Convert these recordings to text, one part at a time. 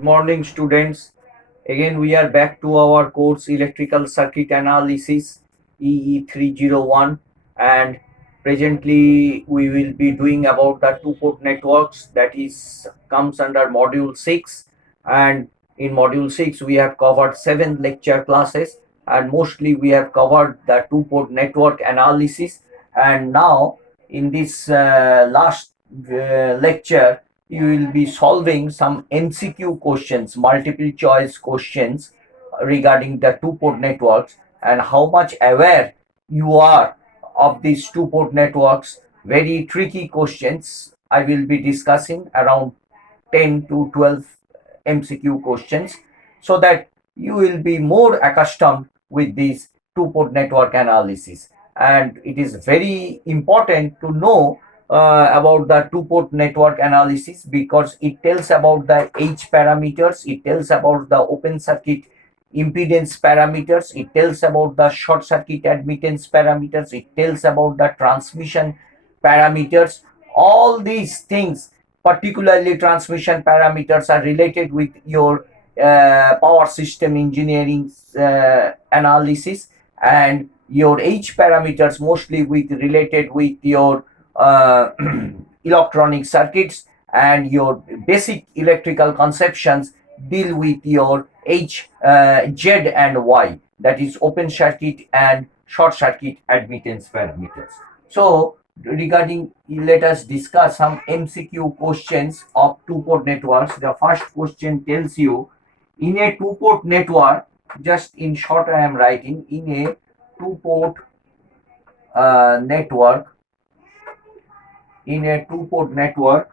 Good morning, students. Again, we are back to our course Electrical Circuit Analysis EE301, and presently we will be doing about the two-port networks, that is comes under module 6. And in module 6 we have covered 7 lecture classes, and mostly we have covered the two-port network analysis. And now in this last lecture you will be solving some MCQ questions, multiple choice questions regarding the two-port networks, and how much aware you are of these two-port networks. Very tricky questions I will be discussing, around 10 to 12 MCQ questions, so that you will be more accustomed with this two-port network analysis. And it is very important to know about the two-port network analysis, because it tells about the H parameters, it tells about the open circuit impedance parameters, it tells about the short circuit admittance parameters, it tells about the transmission parameters. All these things, particularly transmission parameters, are related with your power system engineering analysis, and your H parameters mostly related with your electronic circuits, and your basic electrical conceptions deal with your Z and Y, that is open circuit and short circuit admittance parameters. So regarding, let us discuss some MCQ questions of two-port networks. The first question tells you, in a two-port network, just in short I am writing, in a two-port network, in a two-port network,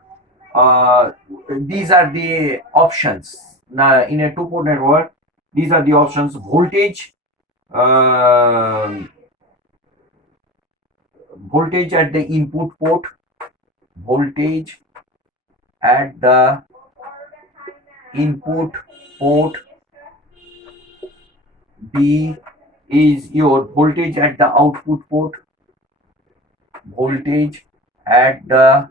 these are the options. Now, in a two-port network, these are the options: voltage, voltage at the input port, voltage at the input port. B is your voltage at the output port, voltage at the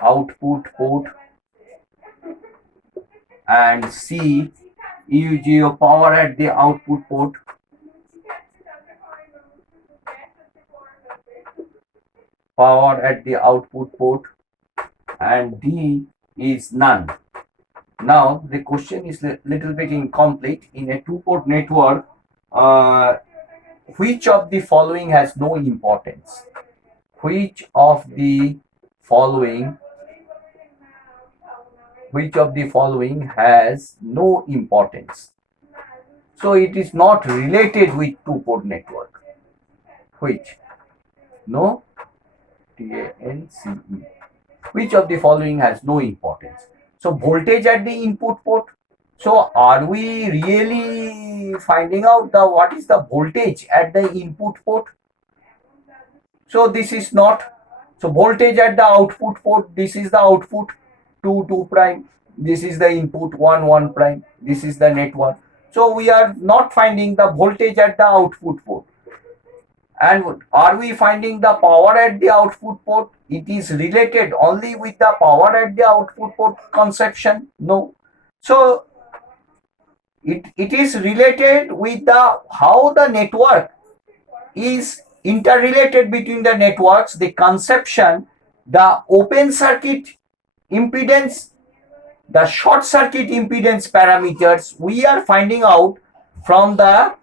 output port. And C is your power at the output port, power at the output port. And D is none. Now the question is a little bit incomplete. In a two-port network, which of the following has no importance? Which of the following has no importance? So it is not related with two-port network. Which? No? TANCE. Which of the following has no importance? So voltage at the input port. So are we really finding out what is the voltage at the input port? So this is not. So voltage at the output port, this is the output 2 prime, this is the input 1 prime, this is the network. So we are not finding the voltage at the output port. And are we finding the power at the output port? It is related only with the power at the output port conception? No. So it is related with the how the network is interrelated between the networks, the conception, the open circuit impedance, the short circuit impedance parameters we are finding out from the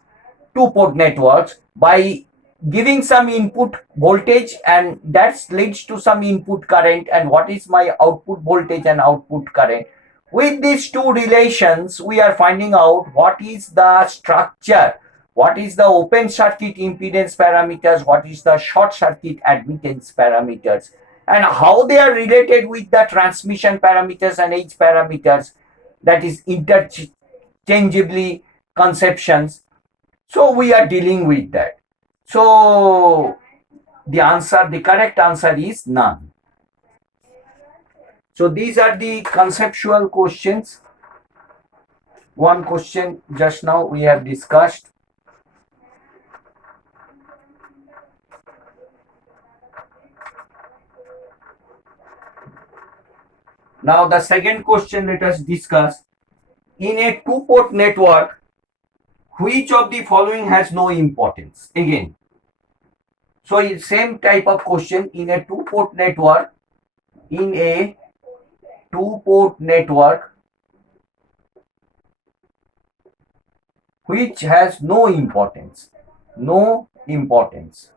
two-port networks by giving some input voltage, and that leads to some input current, and what is my output voltage and output current. With these two relations, we are finding out what is the structure, what is the open circuit impedance parameters, what is the short circuit admittance parameters, and how they are related with the transmission parameters and H parameters, that is interchangeably conceptions. So we are dealing with that. So the correct answer is none. So these are the conceptual questions. One question just now we have discussed. Now the second question let us discuss. In a two-port network, which of the following has no importance? Again, so it's same type of question. In a two-port network, in a two-port network, which has no importance, no importance,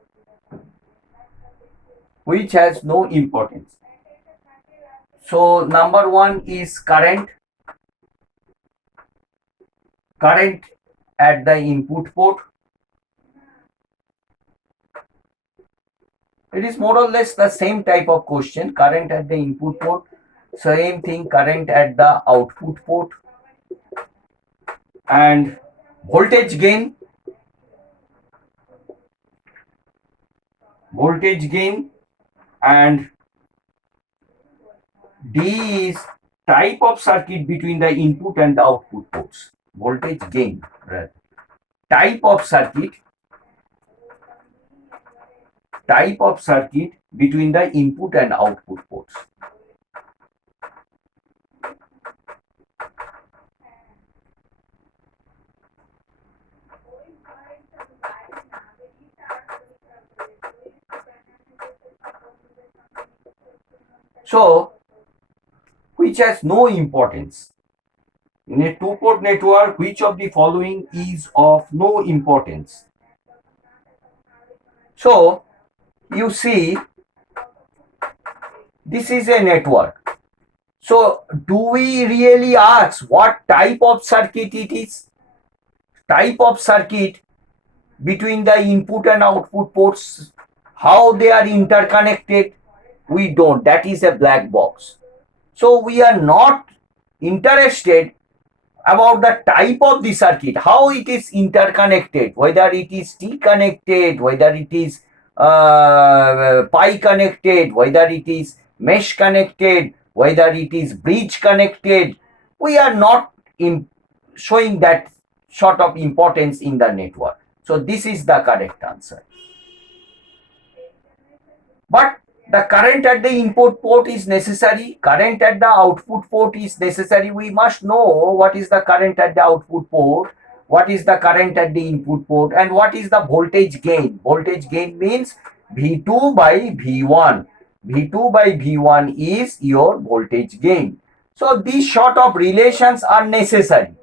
which has no importance. So number one is current at the input port. It is more or less the same type of question. Current at the input port, same thing, current at the output port. And voltage gain and D is type of circuit between the input and the output ports. Voltage gain, right? Type of circuit between the input and output ports. So, which has no importance. In a two-port network, which of the following is of no importance? So, you see, this is a network. So, do we really ask what type of circuit it is? Type of circuit between the input and output ports, how they are interconnected, we don't. That is a black box. So, we are not interested about the type of the circuit, how it is interconnected, whether it is T connected, whether it is pi connected, whether it is mesh connected, whether it is bridge connected. We are not showing that sort of importance in the network. So this is the correct answer. But the current at the input port is necessary, current at the output port is necessary. We must know what is the current at the output port, what is the current at the input port, and what is the voltage gain. Voltage gain means V2 by V1. V2 by V1 is your voltage gain. So these sort of relations are necessary.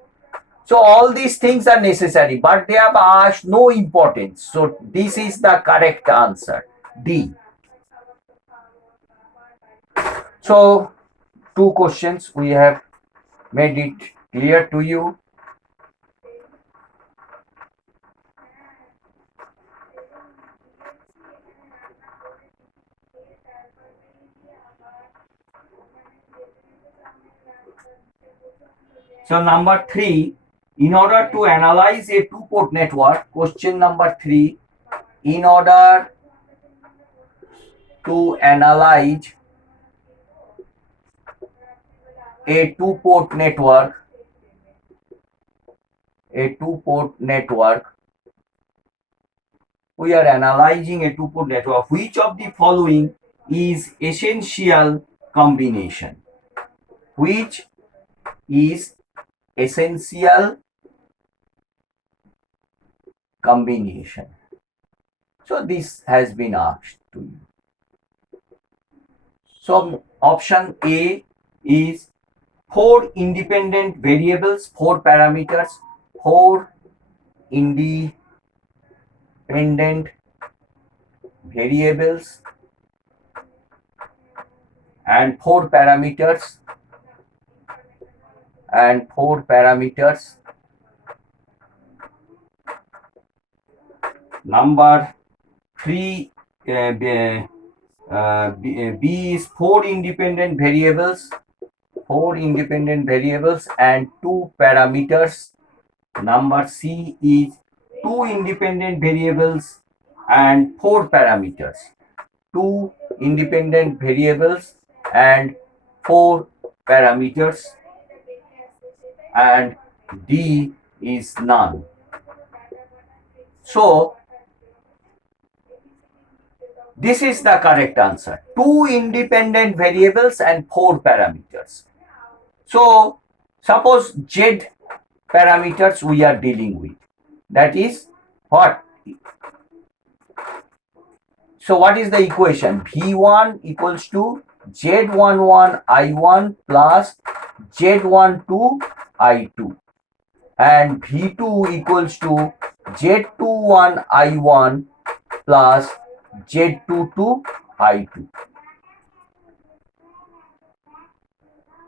So all these things are necessary, but they have asked no importance. So this is the correct answer, D. So, two questions we have made it clear to you. So, number 3, in order to analyze a two-port network, question number 3, in order to analyze a two-port network, we are analyzing a two-port network. Which of the following is essential combination? Which is essential combination? So this has been asked to you. So option A is 4 independent variables, 4 parameters, 4 independent variables and 4 parameters Number 3, B is 4 independent variables and 2 parameters. Number C is 2 independent variables and 4 parameters. 2 independent variables and 4 parameters, and D is none. So This is the correct answer. 2 independent variables and 4 parameters. So suppose Z parameters we are dealing with. That is what? So what is the equation? V1 equals to Z11 I1 plus Z12 I2, and V2 equals to Z21 I1 plus Z22 I2.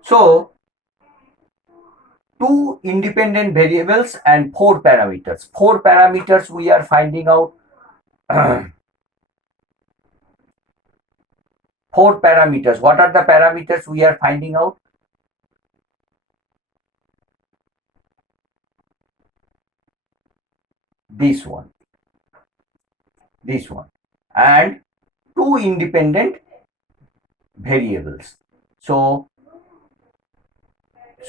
So 2 independent variables and 4 parameters. 4 parameters we are finding out. 4 parameters. What are the parameters we are finding out? This one, and 2 independent variables. So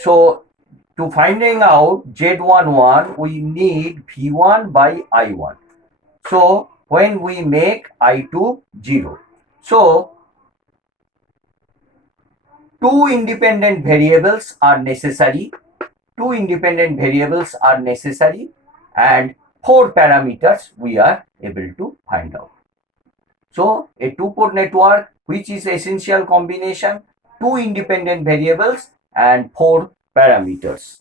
to finding out Z11, we need V1 by I1. So when we make I2 0, so 2 independent variables are necessary. 2 independent variables are necessary, and 4 parameters we are able to find out. So a two-port network, which is essential combination, 2 independent variables and 4 parameters.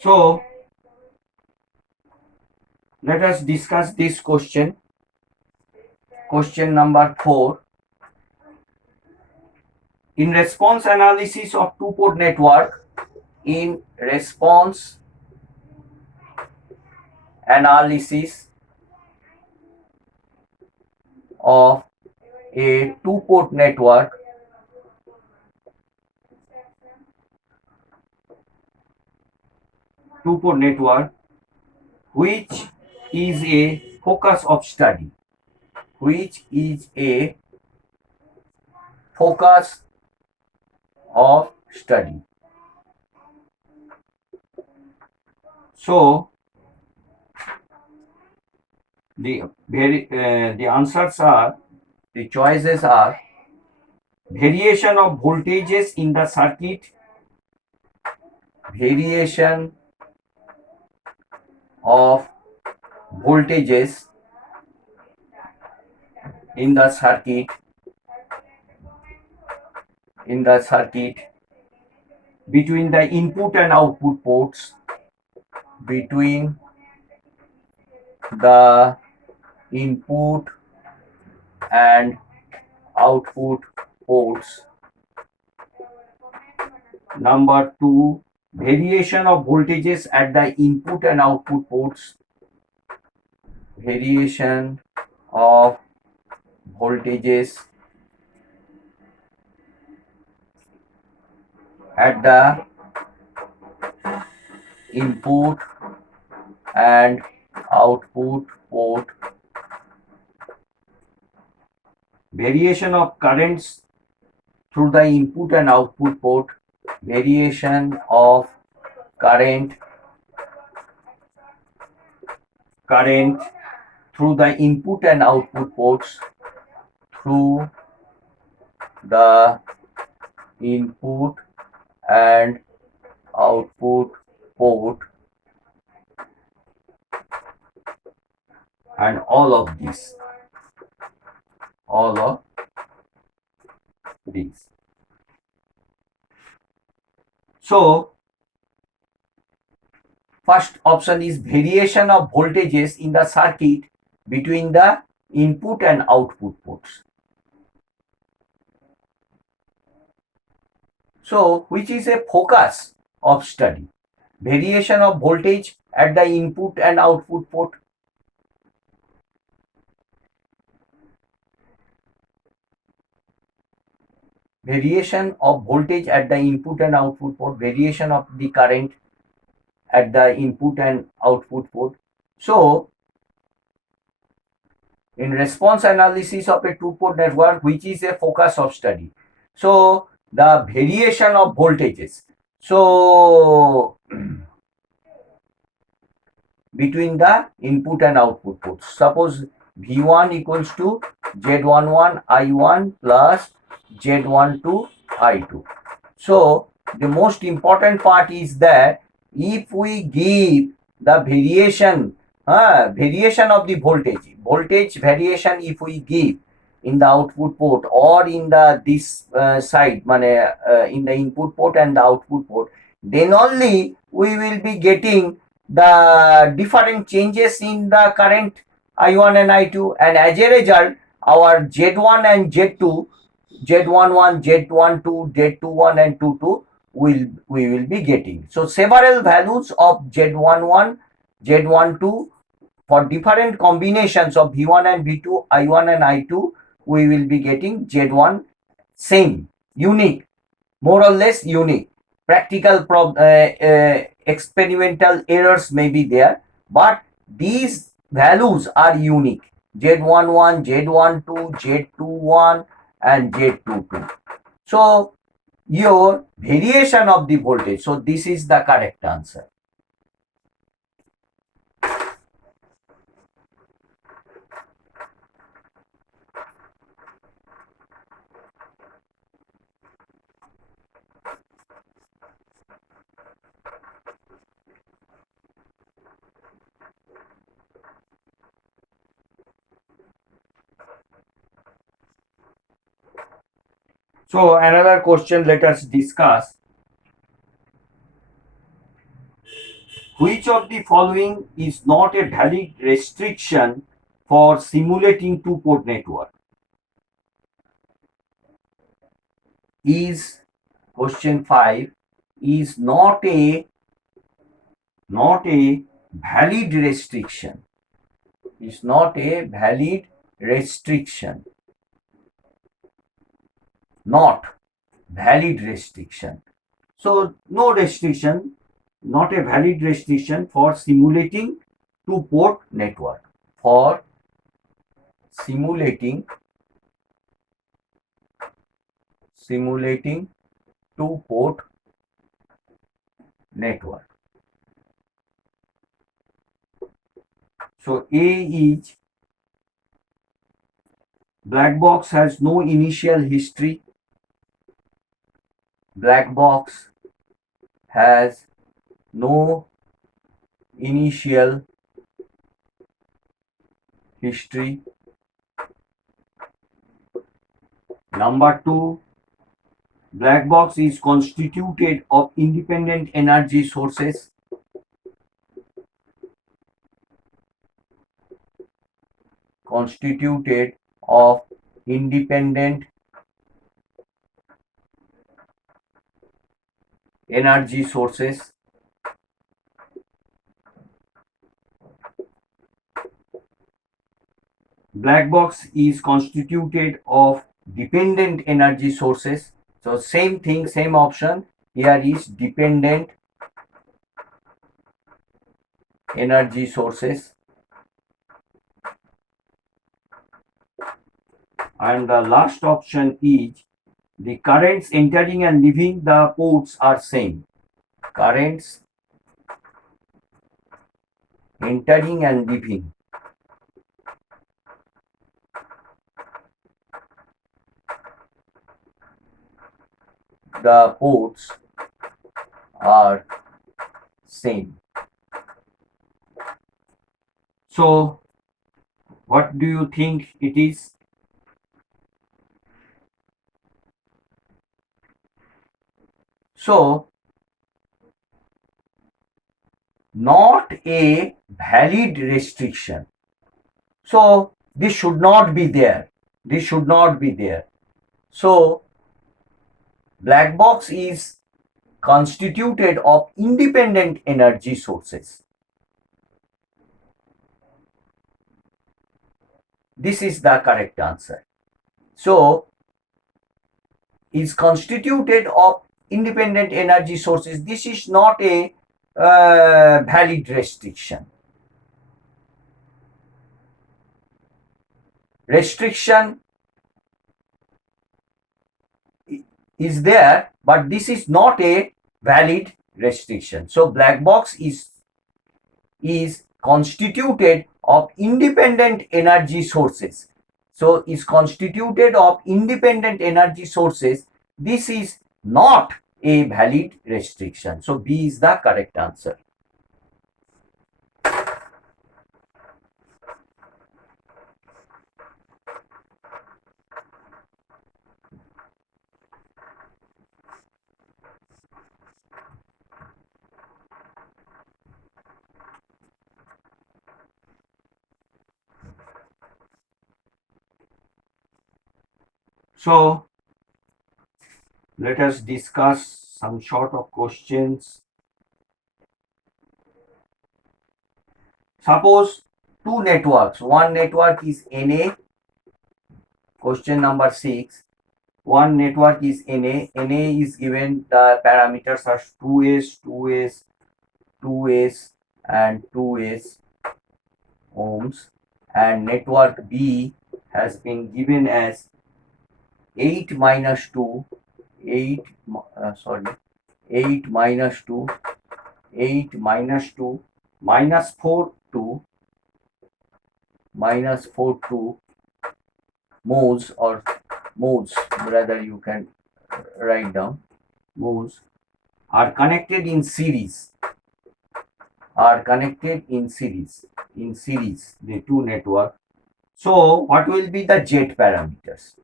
So let us discuss this question. Question number 4. In response analysis of two-port network, in response analysis of a two-port network, which is a focus of study, which is a focus of study. So the answers are, the choices are: variation of voltages in the circuit, variation of voltages in the circuit, between the input and output ports, between the input and output ports. Number 2, variation of voltages at the input and output ports, variation of voltages at the input and output port, variation of currents through the input and output port, variation of current through the input and output ports, through the input and output port, and all of these. So first option is variation of voltages in the circuit between the input and output ports. So which is a focus of study? Variation of voltage at the input and output port. Variation of voltage at the input and output port, variation of the current at the input and output port. So in response analysis of a two-port network, which is a focus of study. So the variation of voltages. So between the input and output ports. Suppose V1 equals to Z11 I1 plus Z12 I2. So the most important part is that if we give the variation of the voltage variation if we give in the output port or in the this side, in the input port and the output port, then only we will be getting the different changes in the current I1 and I2, and as a result our Z1 and Z2, Z11, Z12, Z21 and 22 we will be getting. So several values of Z11, Z12 for different combinations of V1 and V2, I1 and I2, we will be getting Z1 same, unique, more or less unique. Practical experimental errors may be there, but these values are unique. Z11, Z12, Z21 and Z22. So your variation of the voltage. So this is the correct answer. So another question let us discuss. Which of the following is not a valid restriction for simulating two-port network? Is question 5 is not a valid restriction. Is not a valid restriction. Not valid restriction. So no restriction, not a valid restriction for simulating two-port network. For simulating two-port network. So A is black box has no initial history. Black box has no initial history. Number 2, black box is constituted of independent energy sources. Constituted of independent energy sources. Black box is constituted of dependent energy sources. So same thing, same option. Here is dependent energy sources. And the last option is the currents entering and leaving the ports are same. Currents entering and leaving the ports are same. So what do you think it is? So not a valid restriction. So this should not be there. This should not be there. So black box is constituted of independent energy sources. This is the correct answer. So is constituted of independent energy sources. This is not a valid restriction. restriction is there, but this is not a valid restriction. So black box is constituted of independent energy sources. So is constituted of independent energy sources. This is not a valid restriction. So B is the correct answer. So let us discuss some sort of questions. Suppose two networks. One network is NA. Question number 6. One network is NA. NA is given, the parameters are 2S, 2S, 2S and 2S ohms, and network B has been given as 8 minus 2, 8 8 minus 2, 8 minus 2, minus 4 2, minus 4 2 modes, or modes rather, you can write down modes, are connected in series, the two network. So what will be the Z parameters?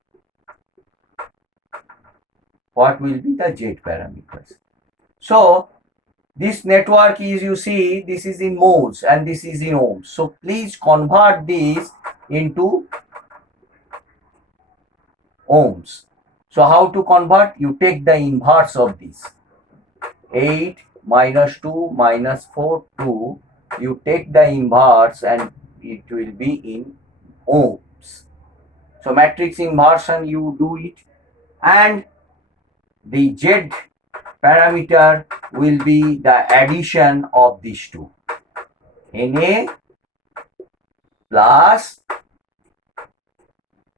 What will be the Z parameters? So this network is, you see, this is in modes and this is in ohms. So please convert this into ohms. So how to convert? You take the inverse of this. 8 minus 2 minus 4 2. You take the inverse and it will be in ohms. So matrix inversion, you do it, and the Z parameter will be the addition of these two. Na plus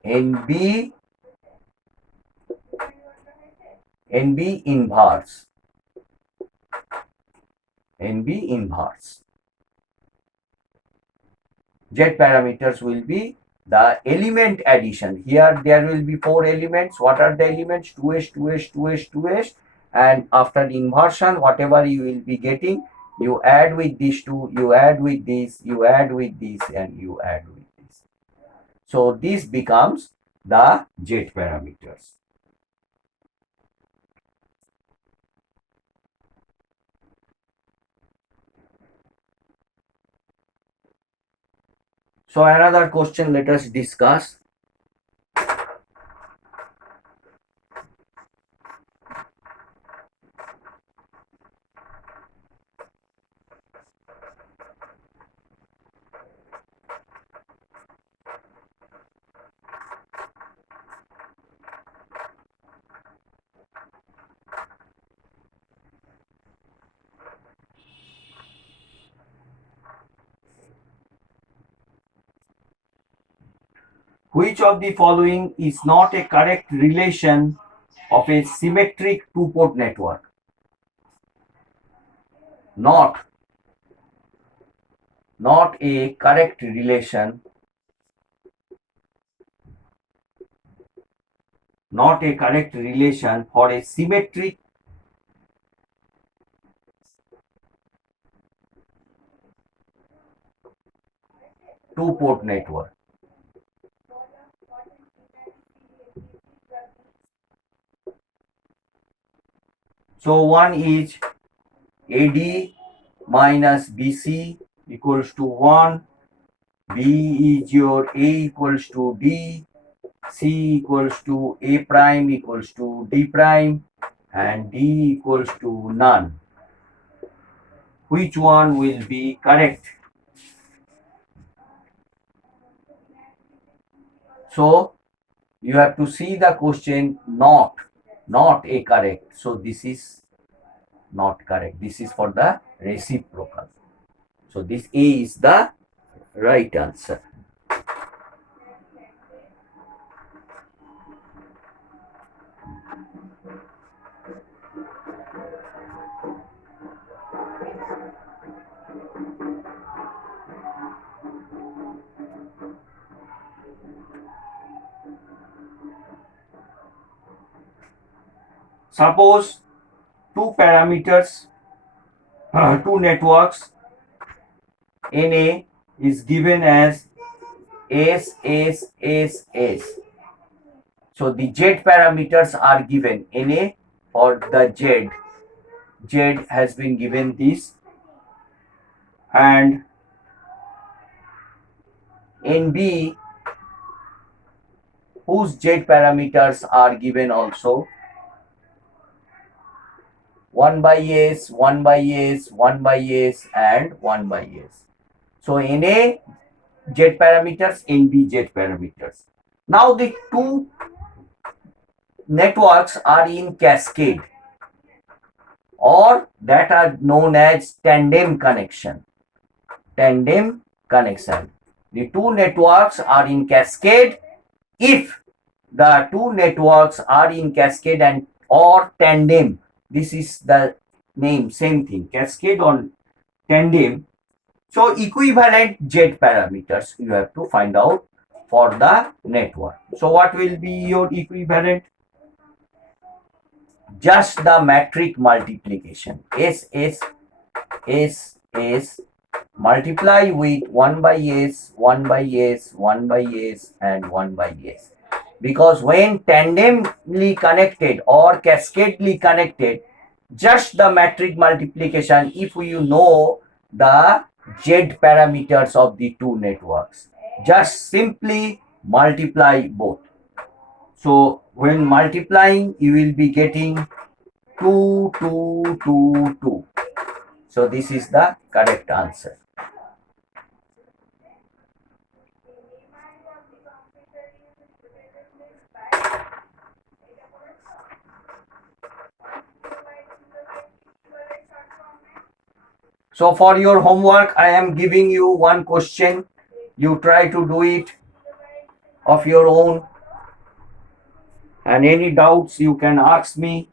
Nb inverse. NB inverse. Z parameters will be the element addition. Here there will be 4 elements. What are the elements? 2s, 2s, 2s, 2s, and after inversion, whatever you will be getting, you add with these two, you add with this, you add with this, and you add with this. So this becomes the Z parameters. So another question, let us discuss. Which of the following is not a correct relation of a symmetric two-port network? Not a correct relation, not a correct relation for a symmetric two-port network. So one is AD minus BC equals to 1, B is your A equals to D, C equals to A prime equals to D prime, and D equals to none. Which one will be correct? So you have to see the question, not a correct. So this is not correct. This is for the reciprocal. So this A is the right answer. Suppose two parameters, two networks, NA is given as S, S, S, S. So the Z parameters are given. NA for the Z, Z has been given this, and NB whose Z parameters are given also 1 by S, 1 by S, 1 by S, and 1 by S. So NA Z parameters, NB Z parameters. Now the two networks are in cascade, or that are known as tandem connection. Tandem connection. The two networks are in cascade if the two networks are in cascade and or tandem. This is the name, same thing, cascade or tandem. So equivalent Z parameters you have to find out for the network. So what will be your equivalent? Just the metric multiplication. S, S, S, S multiply with 1 by S, 1 by S, 1 by S, and 1 by S. Because when tandemly connected or cascadely connected, just the metric multiplication, if you know the Z parameters of the two networks, just simply multiply both. So when multiplying, you will be getting 2, 2, 2, 2. So this is the correct answer. So for your homework, I am giving you one question. You try to do it of your own. And any doubts you can ask me.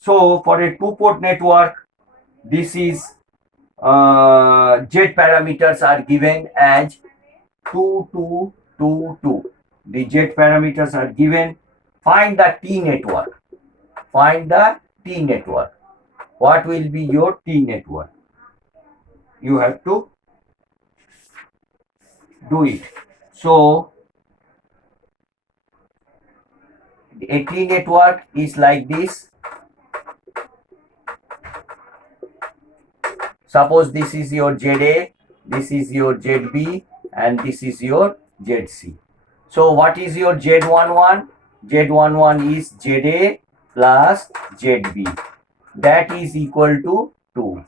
So for a two-port network, this is Z parameters are given as 2, 2, 2, 2. The Z parameters are given. Find the T network. Find the T network. What will be your T network? You have to do it. So a T network is like this. Suppose this is your ZA, this is your ZB, and this is your ZC. So what is your Z11? Z11 is ZA plus ZB. That is equal to 2.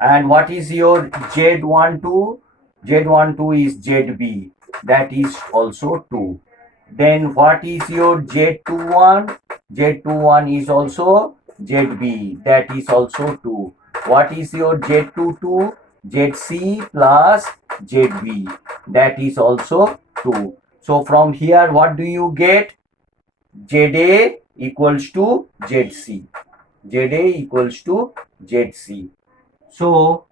And what is your Z12? Z12 is ZB. That is also 2. Then what is your Z21? Z21 is also ZB. That is also 2. What is your Z22? ZC plus ZB. That is also 2. So from here, what do you get? ZA equals to ZC. ZA equals to ZC. So,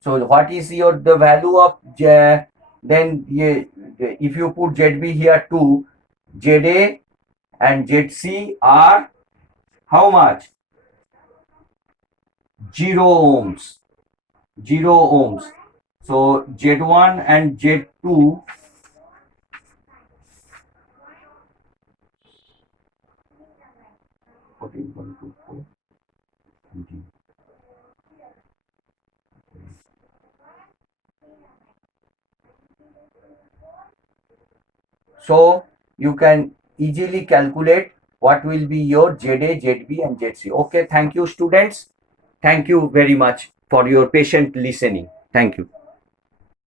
so what is the value of then if you put ZB here too, ZA and ZC are how much? 0 ohms. 0 ohms. So Z1 and Z2 So you can easily calculate what will be your ZA, ZB and ZC. Okay, thank you students. Thank you very much for your patient listening. Thank you.